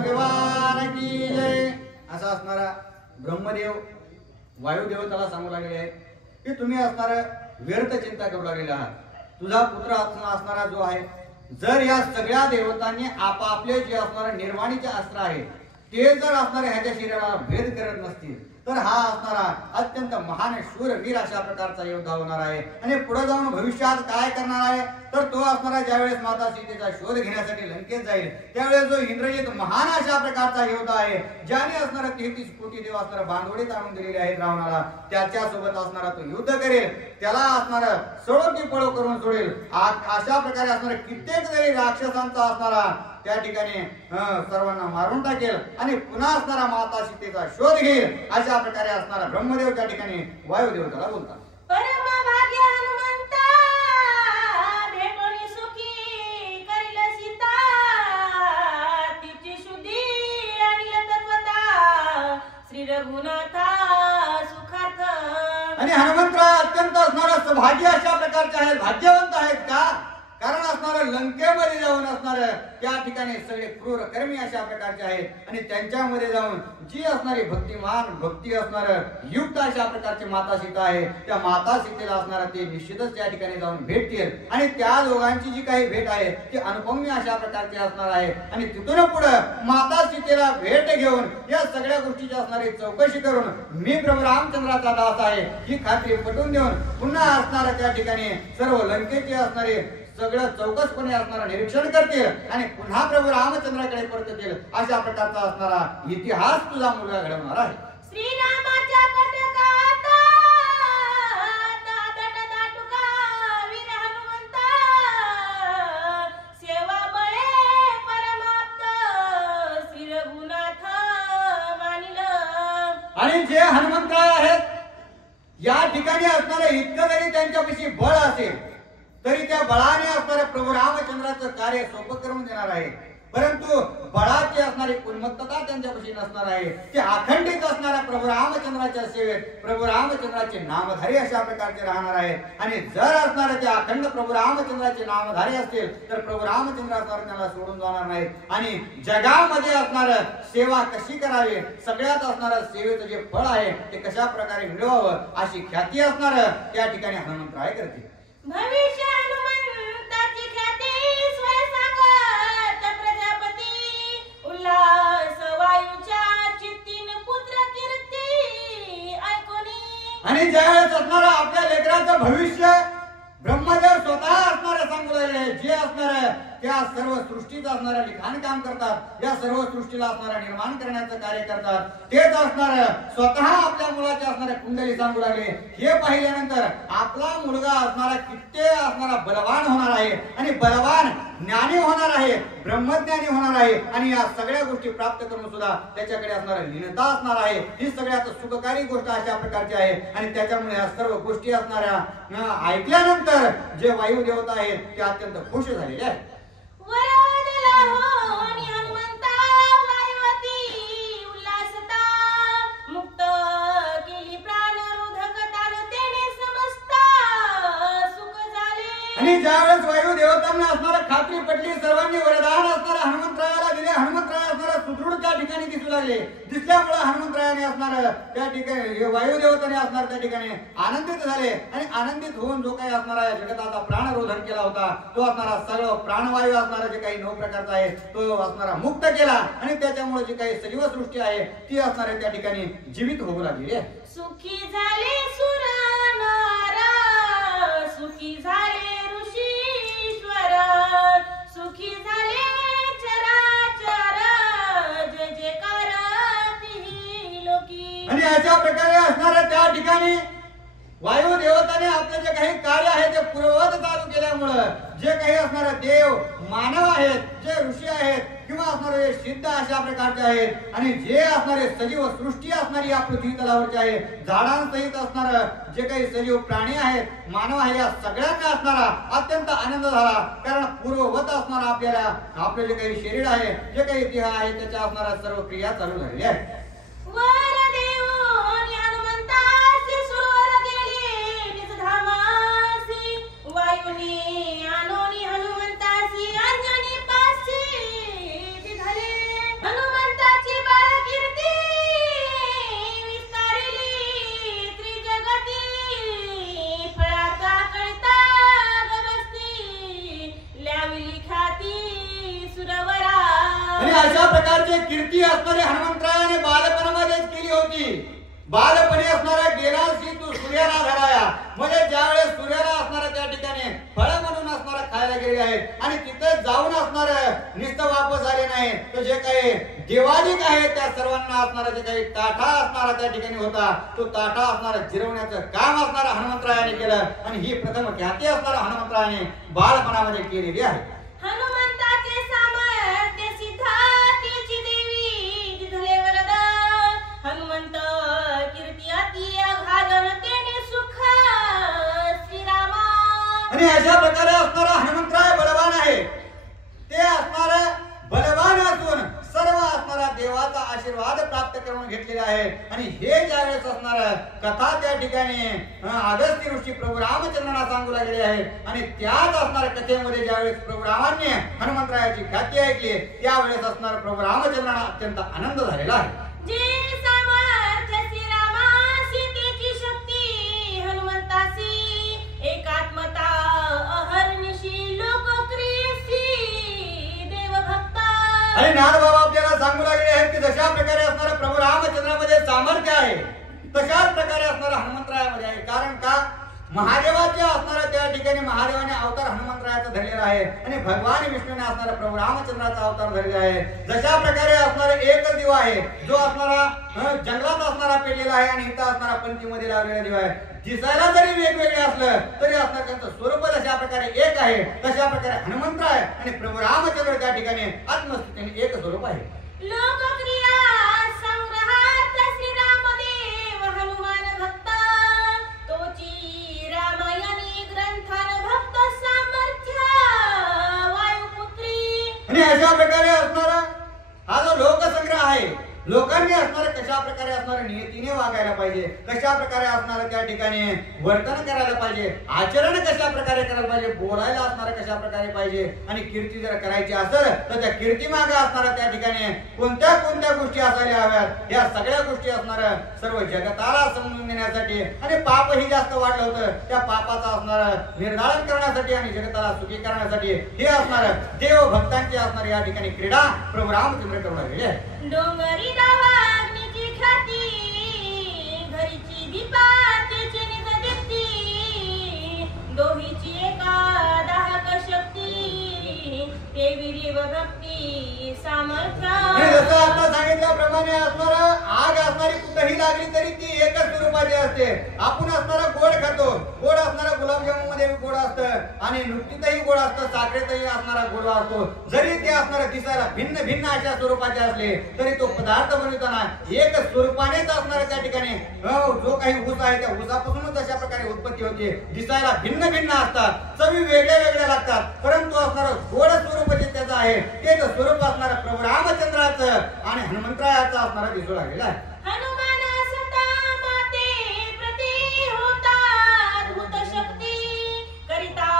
भगवान की जय असा असणारा ब्रह्मदेव वायुदेवताला सांगू लागले आहे की तुम्ही असणार व्यर्थ चिंता करू लागलेले आहात। तुझा पुत्र असणारा जो आहे, जर या सगळ्या देवतांनी आपापले जे असणारे निर्वाणीचे अस्त्र आहे ते जर असणारे ह्याच्या शरीराला भेद करत नसतील तर हा असणारा अत्यंत महान शूर वीर अशा प्रकारचा योद्धा होणार आहे। आणि पुढे जाऊन भविष्यात काय करणार आहे तर तो असणारा ज्यावेळेस माता सीतेचा शोध घेण्यासाठी लंकेत जाईल त्यावेळेस जो इंद्रजित महान अशा प्रकारचा योद्धा आहे, ज्याने असणारा 33 कोटी देव असणारा बांधवडीत आणून दिलेले आहेत रावणाला, त्याच्या सोबत असणारा तो युद्ध करेल, त्याला असणारा सळो की पळो करून सोडेल। अशा प्रकारे असणारा कित्येक जरी राक्षसांचा असणारा त्या ठिकाणी सर्वांना मारून टाकेल आणि पुन्हा असणारा माता सीतेचा शोध घेईल। अशा प्रकारे असणारा ब्रह्मदेव त्या ठिकाणी वायुदेवताला बोलतात। परम भाग्य हनुमंता भेटोनी सुखी करिल सीता तिची शुद्धी आणि तत्वता श्री रघुनाथा सुखार्थ। आणि हनुमंतराय अत्यंत असणारा सौभाग्य अशा प्रकारचे आहेत, भाग्यवंत आहेत का? कारण असणारे लंकेमध्ये जाऊन असणारे त्या ठिकाणी सगळे क्रूर कर्मी अशा प्रकारचे आहेत आणि त्यांच्यामध्ये जाऊन जी असणारी भक्तिमान भक्ती असणार युक्त अशा प्रकारची माता सीता आहे, त्या माता सीतेला असणारा ते निश्चितच त्या ठिकाणी जाऊन भेटतील आणि त्या दोघांची जी काही भेट आहे ती अनुपम्य अशा प्रकारची असणार आहे। आणि तिथून पुढे माता सीतेला भेट घेऊन या सगळ्या गोष्टीची असणारी चौकशी करून मी प्रभू रामचंद्राचा दास आहे ही खात्री पटवून देऊन पुन्हा असणारा त्या ठिकाणी सर्व लंकेचे असणारे सगळं चौकसपणे असणारा निरीक्षण करतील आणि पुन्हा प्रभू रामचंद्राकडे परततील। अशा प्रकारचा असणारा इतिहास तुझा मुलगा घडवणार आहे। श्रीरामाच्या कटकात दादट दाटुका वीर हनुमंता सेवा बळे परमाप्त श्री रघुनाथ मानिल। आणि जे हनुमंतराय आहेत या ठिकाणी असणारे इतकं जरी त्यांच्यापाशी बळ असेल तरी त्या बळाने असणारे प्रभू रामचंद्राचं कार्य सोपं करून देणार आहे, परंतु बळाची असणारी गुणवत्ता त्यांच्यापाशी नसणार आहे। ते अखंडित असणाऱ्या प्रभू रामचंद्राच्या सेवेत प्रभू रामचंद्राचे नामधारी अशा प्रकारचे राहणार आहेत। आणि जर असणारे ते अखंड प्रभू रामचंद्राचे नामधारी असतील तर प्रभू रामचंद्र असणार त्यांना सोडून जाणार नाहीत आणि जगामध्ये असणार सेवा कशी करावी, सगळ्यात असणारं सेवेचं जे फळ आहे ते कशा प्रकारे मिळवावं अशी ख्याती असणार त्या ठिकाणी हनुमंतराय करतील। भविष्य हनुमंताची ख्याती स्वय सांगत प्रजापती उल्हास वायूच्या चित्तीन पुत्र कीर्ती ऐकोनी। आणि ज्यावेळेस असणारा आपल्या लेकराचं भविष्य ब्रह्मदेव स्वतः असणारे सांगू लागले, जे असणारे त्या सर्व सृष्टीचं असणारे लिखाण काम करतात, या सर्व सृष्टीला असणारा निर्माण करण्याचं कार्य करतात, तेच असणार स्वतः आपल्या मुलाचे असणारे कुंडली सांगू लागले। हे पाहिल्यानंतर आपला मुलगा असणारा किती असणारा बलवान होणार आहे आणि बलवान ज्ञानी होणार आहे, ब्रह्मज्ञानी होणार आहे आणि या सगळ्या गोष्टी प्राप्त करून सुद्धा त्याच्याकडे असणारा लीनता असणार आहे। ही सगळ्यात सुखकारी गोष्ट अशा प्रकारची आहे आणि त्याच्यामुळे या सर्व गोष्टी असणाऱ्या ऐकल्यानंतर जे वायू देवता आहेत ते अत्यंत खुश झालेले आहेत। वरदला हो आणि हनुमंता वायुवती उल्हासता मुक्त केली प्राणरुधकतान तेने समस्त सुख झाले। आणि ज्यावेळेस वायू देवतांना असणारा खात्री पटली, सर्वांनी वरदान असणारा हनुमंतरायाला दिले, हनुमंतराय असणारा सुदृढ त्या ठिकाणी दिसू लागले, दिसल्यामुळे हनुमंतरायाने असणार त्या ठिकाणी वायू देवताने असणार त्या ठिकाणी आनंदित झाले आणि आनंदित होऊन जो काही असणारा जगताचा प्राणरोधन केला होता तो असणारा सर्व प्राणवायू असणारा जे काही 9 प्रकारचा आहे तो असणारा मुक्त केला आणि त्याच्यामुळे जी काही सजीव सृष्टी आहे ती असणारे त्या ठिकाणी जीवित होऊ लागली आहे। सुखी झाले सुर नर सुखी झाले ऋषीश्वर सुखी झाले चराचर जय जयकार तिही लोकी। आणि अशा प्रकारे असणाऱ्या त्या ठिकाणी वायू देवताने आपले जे काही कार्य आहे ते पूर्ववत चालू केल्यामुळे जे काही असणारे देव मानव आहेत, जे ऋषी आहेत किंवा असणारे सिद्ध अशा प्रकारचे आहेत आणि जे असणारे सजीव सृष्टी असणारी या पृथ्वी तलावरची आहे, झाडांसहित असणारे जे काही सजीव प्राणी आहेत, मानव आहे, या सगळ्यांना असणारा अत्यंत आनंद झाला। कारण पूर्ववत असणारा आपल्याला आपले जे काही शरीर आहे, जे काही देह आहे त्याच्या असणाऱ्या सर्व क्रिया चालू झालेल्या आहेत। वायुनी आणोनी हनुमंतासी अंजनी पाशी झाले हनुमंत अशा प्रकारची कीर्ती असणारी हनुमंतरायाने बालपणामध्येच केली होती. बालपणी असणारा गेलासी तू सूर्याला धराया, म्हणजे ज्यावेळेस सूर्याला असणारा त्या ठिकाणी फळ म्हणून असणारा खायला गेले आहेत आणि तिथे जाऊन असणार नुसतं वापस आले नाही, तर जे काही देवाधिक आहे त्या सर्वांना असणारा जे काही ताठा असणारा त्या ठिकाणी होता, तो ताठा असणारा जिरवण्याचं काम असणारा हनुमंतरायाने केलं आणि ही प्रथम ख्याती असणारा हनुमंतरायाने बालपणामध्ये केलेली आहे. हनुमंताचे सामर्थ्य सिद्धातीची देवी दिधले वरद, हनुमंत कीर्ती अति अघागन तेने सुख श्रीरामा. आणि अशा प्रकारे असणारा हनुमंतराय बलवान आहे. ते असणारा बलवान असून सर्व असणारा देवाचा आशीर्वाद प्राप्त करून घेतलेला आहे. आणि हे ज्यावेळेस असणार कथा त्या ठिकाणी अगस्त्य ऋषी प्रभू रामचंद्रांना सांगू लागले आहे आणि त्याच असणाऱ्या कथेमध्ये ज्यावेळेस प्रभू रामांनी हनुमंतरायाची ख्याती ऐकली, त्यावेळेस असणार प्रभू रामचंद्रांना अत्यंत आनंद झालेला आहे. जे सामर्थ्य श्रीरामा सीतेची शक्ती हनुमंतासी, एकात्मता अहर्निशी लोकक्रियसी देवभक्ता. आणि नारबाबा आपल्याला सांगू लागले आहेत की जशा प्रकारे असणारा प्रभू रामचंद्रामध्ये सामर्थ्य आहे, तशाच प्रकारे असणारा हनुमंतरायामध्ये आहे. कारण का महादेवाच्या असणारा त्या ठिकाणी महादेवाने अवतार हनुमंतरायाचा धरलेला आहे आणि भगवान विष्णूने असणारा प्रभू रामचंद्राचा अवतार धरलेला आहे. जशा प्रकारे असणारा एकच दिवा आहे जो असणारा जंगलात असणारा पेटलेला आहे आणि इथं असणारा पंक्तीमध्ये लावलेला दिवा आहे. दिसायला जरी वेगवेगळे असलं तरी असणार त्यांचं स्वरूप जशा प्रकारे एक आहे, तशा प्रकारे हनुमंतराय आणि प्रभू रामचंद्र त्या ठिकाणी आत्मस्थितीने एक स्वरूप आहे. लोकक्रिया संग्रहार्थ श्रीरामदेव हनुमान भक्त, तोची रामायणी ग्रंथान भक्त सामर्थ्य वायुपुत्री. आणि अशा प्रकारे असणारा हा जो लोकसंग्रह आहे, लोकांनी असणारे कशा प्रकारे असणारे नियतीने वागायला पाहिजे, कशा प्रकारे असणारे त्या ठिकाणी वर्तन करायला पाहिजे, आचरण कशा प्रकारे करायला पाहिजे, बोलायला असणारे कशा प्रकारे पाहिजे आणि कीर्ती जर करायची असेल तर त्या कीर्ती मागे असणाऱ्या त्या ठिकाणी कोणत्या कोणत्या गोष्टी असायला हव्यात, या सगळ्या गोष्टी असणाऱ्या सर्व जगताला समजून देण्यासाठी आणि पापही जास्त वाढलं होतं, त्या पापाचा असणारा निर्धारण करण्यासाठी आणि जगताला सुखी करण्यासाठी हे असणार देव भक्तांची असणारी या ठिकाणी क्रीडा प्रभू रामचंद्र करून राहिली आहे. डोंगरी दावाग्नीची ख्याती, घरीची दीपातेची निज दीप्ती, दोहीची एका दाहक शक्ती, ते वीर्य व भक्ती सामर्थ्य. जसं आता सांगितल्याप्रमाणे असणारा आग असणारी कुठेही लागली तरी ती एकच स्वरूपाची असते. आपण असणारा गोड खातो, गोड असणारा गुलाबजामुन मध्ये गोड असतं आणि नुकतीतही गोड असतं, साखरेतही असणारा गोड असतो. जरी ते असणारा दिसायला भिन्न भिन्न अशा स्वरूपाचे असले तरी तो पदार्थ बनवताना एक स्वरूपानेच असणारा त्या ठिकाणी जो काही ऊस आहे त्या ऊसापासूनच अशा प्रकारे उत्पत्ती होते. दिसायला भिन्न भिन्न असतात, चवी वेगळ्या वेगळ्या लागतात, परंतु असणारा गोड स्वरूप जे त्याचं आहे तेच स्वरूप असणारा प्रभू रामचंद्राचं आणि हनुमंतरायाचं असणारा दिसू लागलेला आहे. हनुमान सता माते प्रती होता अद्भुत शक्ती, करिता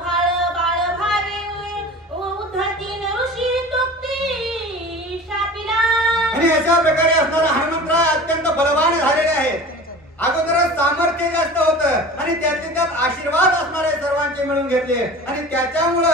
भाळ बाळ भावे उद्धतीन ऋषी तोक्ती शापिला. आणि अशा प्रकारे असणारा हनुमंतराय अत्यंत बलवान झालेले आहेत. अगोदरच सामर्थ्य जास्त होतं आणि त्यातले त्यात आशीर्वाद असणारे सर्वांचे मिळून घेतले आणि त्याच्यामुळं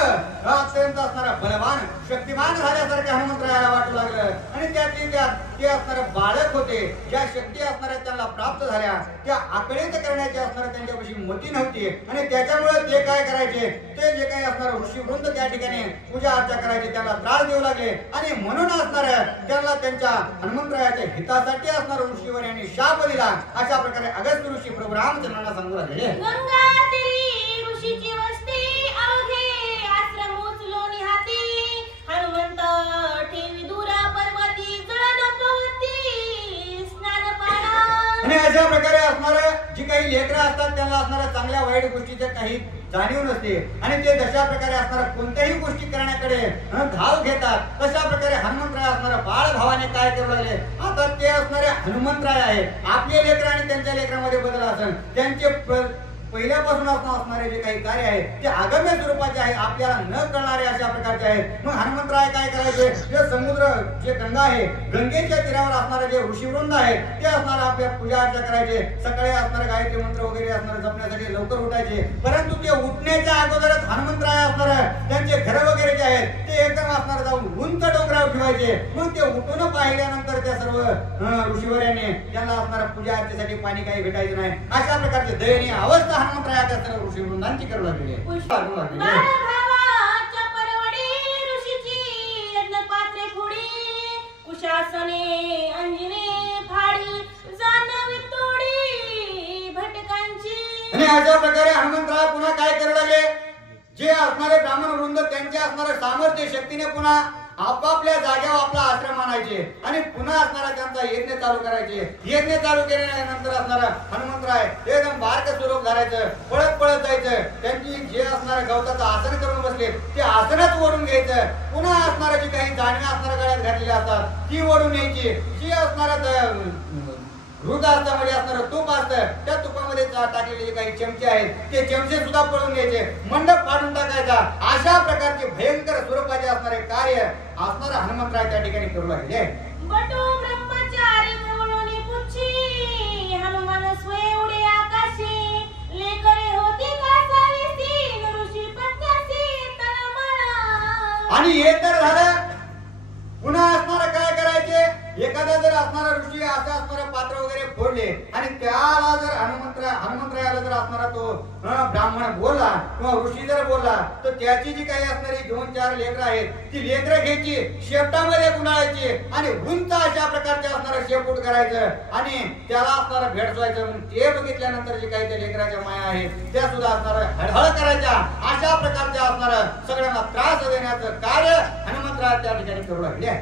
अत्यंत असणारा बलवान शक्तिमान झाल्यासारखे हनुमंतरायाला वाटू लागलं. आणि त्यातले त्यात ते असणारे बालक होते, ज्या शक्ती असणाऱ्या त्यांना प्राप्त झाल्या त्या आकळीत करण्याची असणाऱ्या त्यांच्यापाशी मती नव्हती आणि त्याच्यामुळे ते काय करायचे, ते जे काही असणार ऋषीवृंद त्या ठिकाणी पूजा अर्चा करायचे त्यांना त्रास देऊ लागले आणि म्हणून असणाऱ्या त्यांना त्यांच्या हनुमंतरायाच्या हितासाठी असणाऱ्या ऋषीवर यांनी शाप दिला. अशा प्रकारे अगस्त्य ऋषी प्रभू रामचंद्रांना सांगू लागले. गंगा तीरी ऋषीची वस्ती, अवघे आश्रम उचलून हाती, हनुमंत ठेवी दूर पर्वती जळण पवती स्नान पारा. आणि अशा प्रकारे असणाऱ्या जी काही लेकरं असतात त्यांना असणाऱ्या चांगल्या वाईट गोष्टीचे काही जाणीव नसते आणि ते जशा प्रकारे असणाऱ्या कोणत्याही गोष्टी करण्याकडे धाव घेतात, तशा प्रकारे हनुमंतराय असणाऱ्या बाळ भावाने काय करू लागले, आता ते असणारे हनुमंतराय आहे. आपले लेकर आणि त्यांच्या लेकरांमध्ये बदल असेल, त्यांचे पहिल्यापासून असणारे जे काही कार्य आहे ते आगम्य स्वरूपाचे आहे, आपल्याला न कळणारे अशा प्रकारचे आहेत. मग हनुमंतराय काय करायचे, जे समुद्र जे गंगा आहे, गंगेच्या तीरावर असणारे जे ऋषीवृंद आहेत ते असणारे आपल्या पूजा अर्चा करायचे. सकाळी असणारे गायत्री मंत्र वगैरे असणारे जपण्यासाठी लवकर उठायचे. परंतु ते उठण्याच्या अगोदरच हनुमंतराय असणारे त्यांचे घर वगैरे जे आहेत ते एकदम असणारे जाऊन उंच डोंगरावर ठेवायचे. मग ते उठून पाहिल्यानंतर त्या सर्व ऋषीवर्याने त्यांना असणाऱ्या पूजा अर्चेसाठी पाणी काही भेटायचं नाही. अशा प्रकारची दयनीय अवस्था हनुमंतरायाच्या सर्व ऋषीवृंदांची करू लागलेली आहे. बाळभावाच्या परवडी ऋषीची यज्ञपात्रे फोडी, कुशासने अंजने फाडी, जाणवी तोडी भटकांची. आणि अशा प्रकारे हनुमंतराय पुन्हा काय करू लागले, जे असणारे ब्राह्मण वृंद त्यांचे असणारे सामर्थ्य शक्तीने पुन्हा आपापल्या जागेवर आपला आश्रम आणायचे आणि पुन्हा असणारा त्यांचा यज्ञ चालू करायचे. यज्ञ चालू केल्यानंतर असणारा हनुमंतराय एकदम बारक स्वरूप धरायचं, पळत पळत जायचं. त्यांची जे असणारे गवताचं आसन करून बसले ते आसनच ओढून घ्यायचं. पुन्हा असणारा जी काही जाणवे असणाऱ्या गळ्यात घातलेली असतात ती ओढून न्यायची. जी असणारा दूध असतं म्हणजे असणारं तूप असतं, त्या तुपामध्ये टाकलेले जे काही चमचे आहेत ते चमचे सुद्धा पळून घ्यायचे, मंडप फाडून टाकायचा. अशा प्रकारचे भयंकर स्वरूपाचे असणारे कार्य असणारा हनुमंतराय त्या ठिकाणी करू लागले. बटू ब्रह्मचारी गवळणी पुच्छी, हनुमान स्वये उडे आकाशी, लेकरे होती कासावीसी, ऋषी पत्न्यासी तळमळ. आणि हे तर झालं. पुन्हा असणारा काय करायचे, एखादा जर असणारा ऋषी असं असणारे पात्र वगैरे फोडले आणि त्याला जर हनुमंतरायाला जर असणारा तो ब्राह्मण बोलला किंवा ऋषी जर बोलला तर त्याची जी काही असणारी 2-4 लेकरं आहेत ती लेकरं घ्यायची, शेपटामध्ये गुंडाळायची आणि उंच अशा प्रकारचे असणारं शेपूट करायचं आणि त्याला असणारा भेडसवायचं. ते बघितल्यानंतर जे काही त्या लेकराच्या माया आहेत त्या सुद्धा असणारं हळहळ करायच्या. अशा प्रकारच्या असणारं सगळ्यांना त्रास देण्याचं कार्य हनुमंतराय त्या ठिकाणी करू लागले.